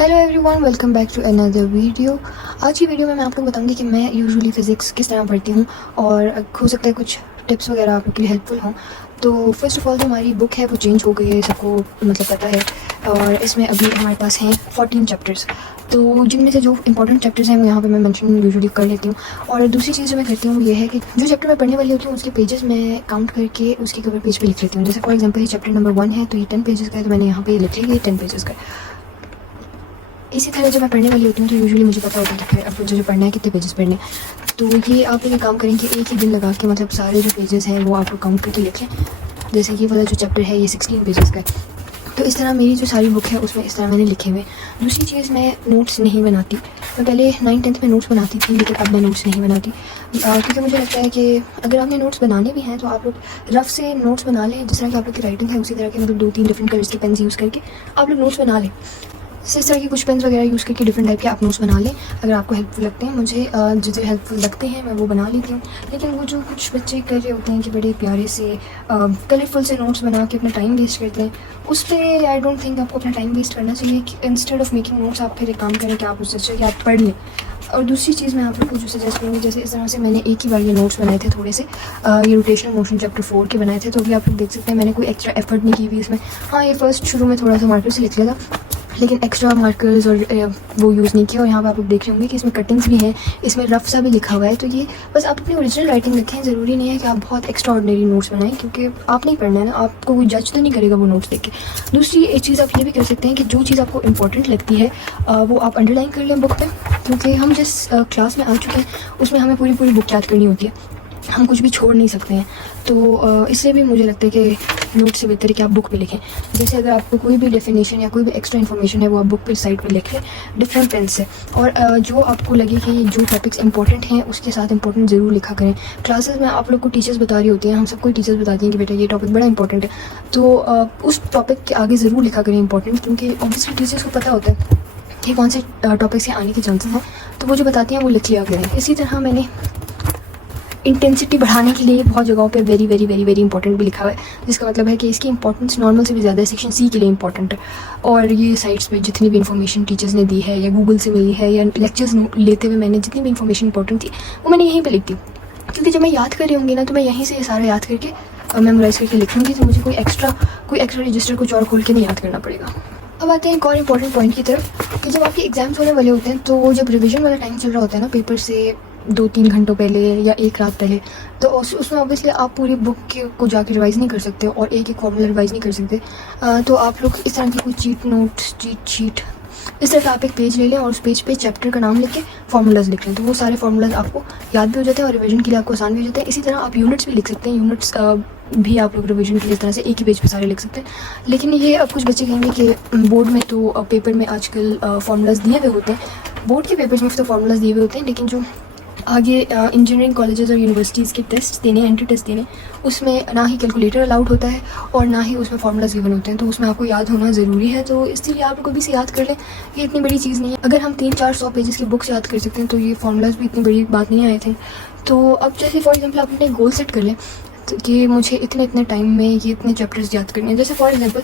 Hello everyone, welcome back to another video. आज की video में मैं आपको बताऊंगी कि मैं यूजुअली फ़िज़िक्स किस तरह पढ़ती हूँ और हो सकता है कुछ टिप्स वगैरह आप लोग के लिए हेल्पफुल हों। तो फर्स्ट ऑफ़ ऑल जो हमारी बुक है वो चेंज हो गई है, सबको मतलब पता है। और इसमें अभी हमारे पास हैं 14 चैप्टर्स, तो जिनमें से जो इंपॉर्टेंट चैप्टर्स हैं वो यहाँ पे मैं मेंशन यूजुअली कर लेती हूँ। और दूसरी चीज़ जो मैं करती हूँ वो ये है कि जो चैप्टर मैं पढ़ने वाली होती हूँ उसके पेजेस मैं काउंट करके उसके कवर पेज पे लिख लेती हूँ। जैसे फॉर एग्जांपल ये चैप्टर नंबर 1 है तो ये 10 पेजेस का है, तो मैंने यहाँ पे लिख लिया ये 10 पेजेस का है। इसी तरह जब मैं पढ़ने वाली होती हूँ तो यूजुअली मुझे पता होता है कि फिर अब मुझे जो पढ़ना है कितने पेजेस पढ़ने हैं। तो ये आप लोग काम करेंगे एक ही दिन लगा के, मतलब सारे जो पेजेस हैं वो आप लोग काउंट करके लिखें। जैसे कि वाला जो चैप्टर है ये 16 पेजेस का है, तो इस तरह मेरी जो सारी बुक है उसमें इस तरह मैंने लिखे हुए। दूसरी चीज़, मैं नोट्स नहीं बनाती। मैं पहले 9th-10th में नोट्स बनाती थी, लेकिन अब मैं नोट्स नहीं बनाती क्योंकि मुझे लगता है कि अगर आपने नोट्स बनाने भी हैं तो आप लोग रफ से नोट्स बना लें। जिस तरह की आप लोग की राइटिंग है उसी तरह के, मतलब 2-3 डिफरेंट कलर्स के पेन्स यूज़ करके आप लोग नोट्स बना लें। इस तरह की कुछ पेन्स वगैरह यूज़ करके डिफरेंट टाइप के आप नोट्स बना लें अगर आपको हेल्पफुल लगते हैं। मुझे जो हेल्पफुल लगते हैं मैं वो बना लेती हूँ। लेकिन वो जो कुछ बच्चे कर रहे होते हैं कि बड़े प्यारे से कलरफुल से नोट्स बना के अपना टाइम वेस्ट करते हैं, उस पर आई डोंट थिंक आपको अपना टाइम वेस्ट करना चाहिए। कि इंस्टेड ऑफ मेकिंग नोट्स आप फिर एक काम करें कि आप उससे अच्छा कि आप पढ़ लें। और दूसरी चीज़ मैं आप लोग को जो सजेस्ट करूँगी, जैसे इस तरह से मैंने एक ही बार ये नोट्स बनाए थे थोड़े से, ये रोटेशनल मोशन चैप्टर 4 के बनाए थे। तो अभी आप लोग देख सकते हैं मैंने कोई एक्स्ट्रा एफर्ट नहीं की हुई इसमें। हाँ, ये फर्स्ट शुरू में थोड़ा सा मार्कर से लिख लिया था, लेकिन एक्स्ट्रा मार्कर्स और वो यूज़ नहीं किया। और यहाँ पर आप लोग देख रहे होंगे कि इसमें कटिंग्स भी हैं, इसमें रफ सा भी लिखा हुआ है। तो ये बस आप अपनी ओरिजिनल राइटिंग लिखें, ज़रूरी नहीं है कि आप बहुत एक्स्ट्रा ऑर्डिनरी नोट्स बनाएं, क्योंकि आप नहीं पढ़ना है ना, आपको कोई जज तो नहीं करेगा वो नोट्स देख के। दूसरी एक चीज़ आप ये भी कर सकते हैं कि जो चीज़ आपको इंपॉर्टेंट लगती है वो आप अंडरलाइन कर लें बुक पे, क्योंकि हम जिस क्लास में आ चुके हैं उसमें हमें पूरी पूरी बुक याद करनी होती है, हम कुछ भी छोड़ नहीं सकते हैं। तो इसलिए भी मुझे लगता है कि नोट से बेहतर है कि आप बुक पे लिखें। जैसे अगर आपको कोई भी डेफिनेशन या कोई भी एक्स्ट्रा इन्फॉर्मेशन है वो आप बुक पे साइड पे लिख लें डिफरेंट पेन से। और जो आपको लगे कि जो टॉपिक्स इंपॉर्टेंट हैं उसके साथ इंपॉर्टेंट ज़रूर लिखा करें। क्लासेस में आप लोग को टीचर्स बता रही होती हैं, हम सबको टीचर्स बताती हैं कि बेटा ये टॉपिक बड़ा इंपॉर्टेंट है, तो उस टॉपिक के आगे ज़रूर लिखा करें इंपॉर्टेंट, क्योंकि ऑब्वियसली टीचर्स को पता होता है कि कौन से टॉपिक से आने के चांसेस हैं, तो वो जो बताती हैं वो लिख लिया करें। इसी तरह मैंने इंटेंसिटी बढ़ाने के लिए बहुत जगहों पे very very very very important भी लिखा हुआ है, जिसका मतलब है कि इसकी इंपॉर्टेंस नॉर्मल से भी ज़्यादा है, सेक्शन सी के लिए इंपॉर्टेंट है। और ये साइट्स पे जितनी भी इंफॉर्मेशन टीचर्स ने दी है या गूगल से मिली है या लेक्चर्स लेते हुए मैंने जितनी भी इंफॉर्मेशन इंपॉर्टेंट थी वो मैंने यहीं पर लिख दी, क्योंकि जब मैं याद कर रही होंगी ना तो मैं यहीं से ये सारा याद करके मेमोराइज़ करके लिखूँगी, तो मुझे कोई एक्स्ट्रा रजिस्टर कुछ और खोल के नहीं याद करना पड़ेगा। अब आते हैं एक और इम्पॉर्टेंट पॉइंट की तरफ कि जब आपके एग्जाम्स होने वाले होते हैं तो जब रिवीजन वाला टाइम चल रहा होता है ना, पेपर से 2-3 घंटों पहले या एक रात पहले, तो उसमें ऑब्वियसली आप पूरी बुक को जाके रिवाइज़ नहीं कर सकते और एक फॉर्मूला रिवाइज़ नहीं कर सकते। तो आप लोग इस तरह की कोई चीट शीट इस तरह का आप एक पेज ले लें और उस पेज पे चैप्टर का नाम लिख के फार्मूलाज लिख लें, तो वो सारे फार्मूलाज आपको याद भी हो जाते हैं और रिवीजन के लिए आपको आसान भी हो जाता है। इसी तरह आप यूनिट्स भी लिख सकते हैं, यूनिट्स भी आप लोग रिवीजन के लिए इस तरह से एक ही पेज पे सारे लिख सकते हैं। लेकिन ये अब कुछ बच्चे कहेंगे कि बोर्ड में तो पेपर में आजकल फार्मूलाज दिए हुए होते हैं, बोर्ड के पेपर्स में तो फार्मूलाज दिए हुए होते हैं, लेकिन जो आगे इंजीनियरिंग कॉलेजेस और यूनिवर्सिटीज़ के टेस्ट देने, एंट्री टेस्ट देने, उसमें ना ही कैलकुलेटर अलाउड होता है और ना ही उसमें फार्मूलाज गिवन होते हैं, तो उसमें आपको याद होना ज़रूरी है। तो इसलिए आप कभी से याद कर लें, ये इतनी बड़ी चीज़ नहीं है। अगर हम 300-400 पेजेस की बुक्स याद कर सकते हैं तो ये फार्मूलाज भी इतनी बड़ी बात नहीं आए थे। तो अब जैसे फॉर एग्जाम्पल आप अपने गोल सेट कर लें कि मुझे इतने टाइम में ये इतने चैप्टर्स याद करने हैं। जैसे फॉर एग्जाम्पल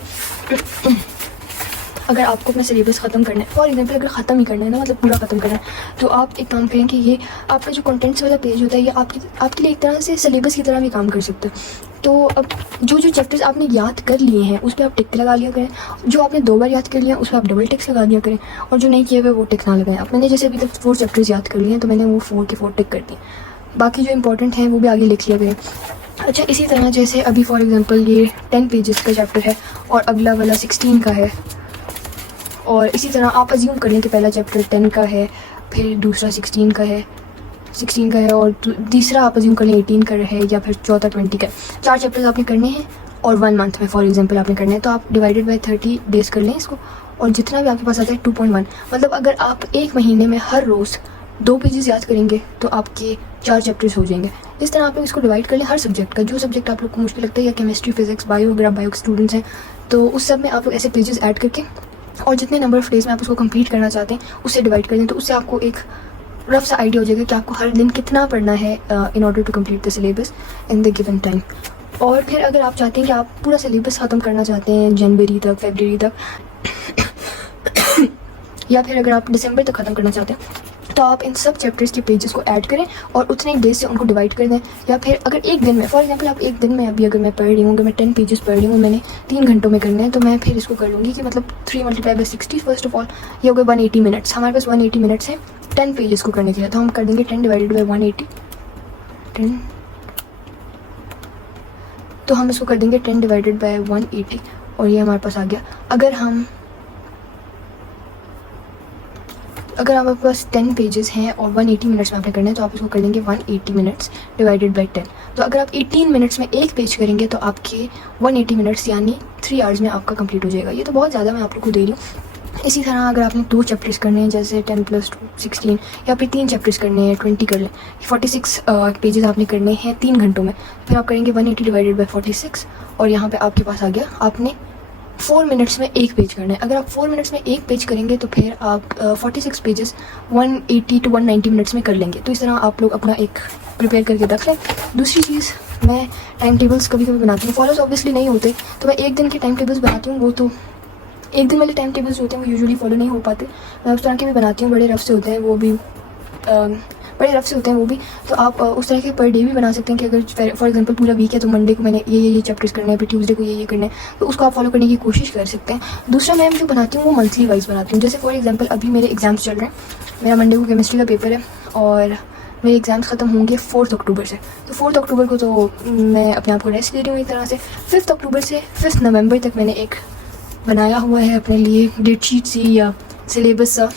अगर आपको अपना सिलेबस ख़त्म करना है, फॉर एग्जाम्पल अगर ख़त्म ही करना है ना, मतलब पूरा ख़त्म करना है, तो आप एक काम करें कि ये आपका जो कंटेंट्स वाला पेज होता है ये आपके लिए एक तरह से सिलेबस की तरह भी काम कर सकता है। तो अब जो चैप्टर्स आपने याद कर लिए हैं उस पर आप टिक लगा लिया करें, जो आपने 2 बार याद कर लिया उस पर आप डबल टिक्स लगा दिया करें, और जो नहीं किए हुए वो टिक ना लगाएं। अब मैंने जैसे अभी तक 4 चैप्टर्स याद कर लिए हैं तो मैंने वो 4 के 4 टिक कर दिए, बाकी जो इंपॉर्टेंट हैं वो भी आगे लिख लिया गया। अच्छा, इसी तरह जैसे अभी फॉर एग्जाम्पल ये 10 पेजेस का चैप्टर है और अगला वाला 16 का है, और इसी तरह आप अज्यूम करें कि पहला चैप्टर 10 का है, फिर दूसरा 16 का है और तीसरा आप अज्यूम करें 18 का है, या फिर चौथा 20 का है। 4 चैप्टर्स आपने करने हैं और 1 मंथ में फॉर एग्जांपल आपने करना है, तो आप डिवाइडेड बाय 30 डेज़ कर लें इसको, और जितना भी आपके पास आता है 2.1, मतलब अगर आप एक महीने में हर रोज़ 2 पेजेस याद करेंगे तो आपके 4 चैप्टर्स हो जाएंगे। इस तरह आप लोग इसको डिवाइड कर लें हर सब्जेक्ट का, जो सब्जेक्ट आप लोग को मुश्किल लगता है, या केमिस्ट्री, फिजिक्स, बायो, अगर आप बायो के स्टूडेंट्स हैं तो उस सब में आप लोग ऐसे पेजेस ऐड करके और जितने नंबर ऑफ डेज में आप उसको कंप्लीट करना चाहते हैं उससे डिवाइड कर दें, तो उससे आपको एक रफ सा आइडिया हो जाएगा कि आपको हर दिन कितना पढ़ना है in order to complete the syllabus in the given time. और फिर अगर आप चाहते हैं कि आप पूरा सिलेबस ख़त्म करना चाहते हैं जनवरी तक, फरवरी तक या फिर अगर आप दिसंबर तक ख़त्म करना चाहते हैं तो आप इन सब चैप्टर्स के पेजेस को ऐड करें और उतने एक डेज से उनको डिवाइड कर दें। या फिर अगर एक दिन में, फॉर एग्जांपल आप एक दिन में, अभी अगर मैं पढ़ रही हूँ, अगर मैं 10 पेजेस पढ़ रही हूँ, मैंने 3 घंटों में करने हैं, तो मैं फिर इसको कर लूँगी कि मतलब 3 × 60 फर्स्ट ऑफ ऑल, ये हो गए 180 मिनट्स। हमारे पास 180 मिनट्स हैं 10 पेजेस को करने के लिए, तो हम कर देंगे 10 डिवाइडेड बाई 180, 10, तो हम इसको कर देंगे 10 डिवाइडेड बाई 180 और ये हमारे पास आ गया। अगर आपके पास 10 पेजेस हैं और 180 मिनट्स में आपने करना है तो आप इसको कर देंगे 180 मिनट्स डिवाइडेड बाई 10। तो अगर आप 18 मिनट्स में एक पेज करेंगे तो आपके 180 मिनट्स यानी 3 आवर्स में आपका कंप्लीट हो जाएगा। ये तो बहुत ज़्यादा मैं आप लोग को दे रही हूँ। इसी तरह अगर आपने 2 चैप्टर्स करने हैं, जैसे 10 + 2 16, या फिर 3 चैप्टर्स करने हैं 20 कर लें, 46 पेजेस आपने करने हैं 3 घंटों में, फिर आप करेंगे 180 डिवाइडेड बाई 46 और यहाँ पे आपके पास आ गया आपने 4 मिनट्स में एक पेज करना है। अगर आप 4 मिनट्स में एक पेज करेंगे तो फिर आप 46 पेजेस 180 to 190 मिनट्स में कर लेंगे। तो इस तरह आप लोग अपना एक प्रिपेयर करके रख लें। दूसरी चीज़, मैं टाइम टेबल्स कभी कभी बनाती हूँ, फॉलोज ऑब्वियसली नहीं होते, तो मैं एक दिन के टाइम टेबल्स बनाती हूँ। वो तो एक दिन वाले टाइम टेबल्स होते हैं वो यूजुअली फॉलो नहीं हो पाते, मैं उस तरह के भी बनाती हूँ, बड़े रफ से होते हैं वो भी, तो आप उस तरह के पर डे भी बना सकते हैं कि अगर फॉर एग्जांपल पूरा वीक है तो मंडे को मैंने ये चैप्टर्स करने हैं, फिर ट्यूसडे को ये करना है, तो उसको आप फॉलो करने की कोशिश कर सकते हैं। दूसरा मैं जो बनाती हूँ वो मंथली वाइज बनाती हूँ। जैसे फॉर एग्जांपल अभी मेरे एग्जाम्स चल रहे हैं, मेरा मंडे को केमिस्ट्री का पेपर है और मेरे एग्ज़ाम्स ख़त्म होंगे 4 अक्टूबर से, तो 4 अक्टूबर को तो मैं अपने आप को रेस्ट दे रही हूँ एक तरह से। 5 अक्टूबर से 5 नवंबर तक मैंने एक बनाया हुआ है अपने लिए डेट शीट सी या सिलेबस सा,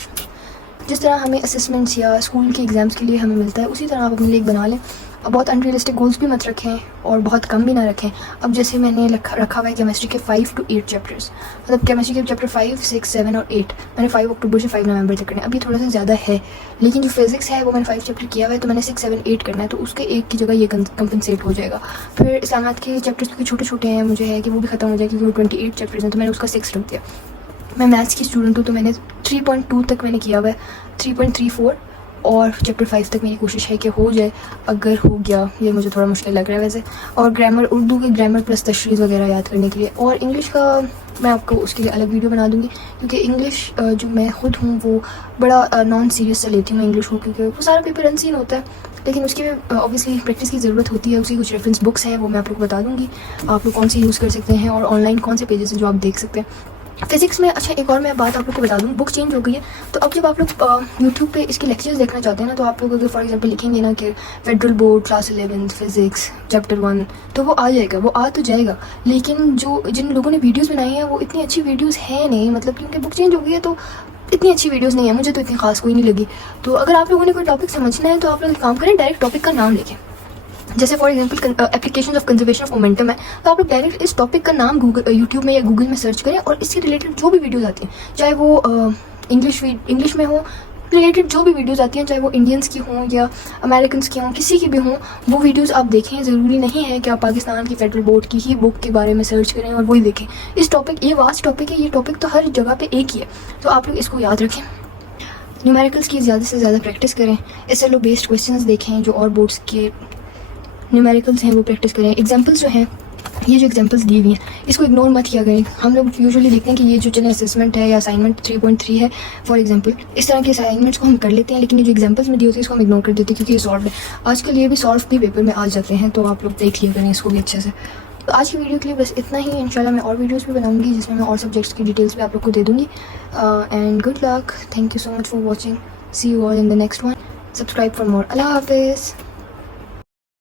जिस तरह हमें असेसमेंट्स या स्कूल के एग्ज़ाम्स के लिए हमें मिलता है उसी तरह आप अपने लिए एक बना लें। अब बहुत अनरियलिस्टिक गोल्स भी मत रखें और बहुत कम भी ना रखें। अब जैसे मैंने रखा हुआ है केमिस्ट्री के 5 to 8 चैप्टर्स, मतलब केमिस्ट्री के चैप्टर 5, 6, 7 और 8 मैंने 5 अक्टूबर से 5 नवंबर तक करना है। अभी थोड़ा सा ज़्यादा है, लेकिन जो फिज़िक्स है वो मैंने 5 चैप्टर किया हुआ है, तो मैंने 6, 7, 8 करना है, तो उसके एक की जगह ये कंपनसेट हो जाएगा। फिर इस्लामाबाद के चैप्टर्स क्योंकि छोटे छोटे हैं, मुझे है कि वो भी ख़त्म हो जाए क्योंकि वो 28 चैप्टर्स हैं, तो मैंने उसका 6 रख दिया। मैं मैथ्स की स्टूडेंट हूँ तो मैंने 3.2 तक मैंने किया हुआ है, 3.34 और चैप्टर 5 तक मेरी कोशिश है कि हो जाए। अगर हो गया, ये मुझे थोड़ा मुश्किल लग रहा है वैसे। और ग्रामर, उर्दू के ग्रामर प्लस तशरीज़ वगैरह याद करने के लिए, और इंग्लिश का मैं आपको उसके लिए अलग वीडियो बना दूँगी, क्योंकि इंग्लिश जो मैं खुद हूँ वो बड़ा नॉन सीरियस से लेती हूँ इंग्लिश को, क्योंकि वो सारा पेपर अनसीन होता है, लेकिन उसकी भी ऑब्वियसली प्रैक्टिस की ज़रूरत होती है। उसकी कुछ रेफरेंस बुक्स हैं वो मैं आप लोग बता दूँगी, आप लोग कौन सी यूज़ कर सकते हैं और ऑनलाइन कौन से पेजेस हैं जो आप देख सकते हैं। फिज़िक्स में अच्छा एक और मैं बात आप लोग को बता दूँ, बुक चेंज हो गई है, तो अब जब आप लोग यूट्यूब पे इसके लेक्चर्स देखना चाहते हैं ना, तो आप लोग अगर फॉर एग्जांपल लिखेंगे ना कि federal board class 11 physics chapter 1, तो वो आ जाएगा, वो आ तो जाएगा, लेकिन जिन लोगों ने वीडियोज़ बनाई हैं वो इतनी अच्छी वीडियोज़ है नहीं, मतलब क्योंकि बुक चेंज हो गई है तो इतनी अच्छी वीडियोज़ नहीं है, मुझे तो इतनी खास कोई नहीं लगी। तो अगर आप लोगों ने कोई टॉपिक समझना है तो आप लोग काम करें, डायरेक्ट टॉपिक का नाम लिखें। जैसे for example application of conservation of momentum है, तो आप लोग डायरेक्ट इस टॉपिक का नाम यूट्यूब में या गूगल में सर्च करें और इससे रिलेटेड जो भी वीडियोज़ आती हैं, चाहे वो इंग्लिश में हो रिलेटेड जो भी वीडियोज़ आती हैं, चाहे वो इंडियंस की हों या अमेरिकन की हों, किसी की भी हों, वो वीडियोज़ आप देखें। ज़रूरी नहीं है कि आप पाकिस्तान की फेडरल बोर्ड की ही बुक के बारे में सर्च करें और वही देखें। इस टॉपिक, ये वास्ट टॉपिक है, ये टॉपिक तो हर जगह पे एक ही है, तो आप लोग इसको याद रखें। न्यूमेरिकल्स की ज़्यादा से ज़्यादा प्रैक्टिस करें, SLO बेस्ड क्वेश्चंस देखें, जो और बोर्ड्स के न्यूमेरिकल्स हैं वो प्रैक्टिस करें। एग्जांपल्स जो हैं, ये जो एग्जांपल्स दी हुई हैं इसको इग्नोर मत किया करें। हम लोग यूजुअली देखते हैं कि ये जो चले असेसमेंट है या असाइनमेंट 3.3 है फॉर एग्जांपल, इस तरह के असाइनमेंट्स को हम कर लेते हैं, लेकिन ये जो एग्जांपल्स में दी होती है इसको हम इग्नोर कर देते हैं क्योंकि ये सॉल्व है। आजकल ये भी सॉल्व भी पेपर में आ जाते हैं, तो आप लोग देख लिया करें इसको भी अच्छे से। तो आज की वीडियो के लिए बस इतना ही। इंशाल्लाह मैं और वीडियोज़ भी बनाऊँगी जिसमें मैं और सब्जेक्ट्स की डिटेल्स भी आप लोग को दे दूँगी। And good luck, thank you so much for watching, see you all in the next one, subscribe for more. अल्लाह हाफिज़।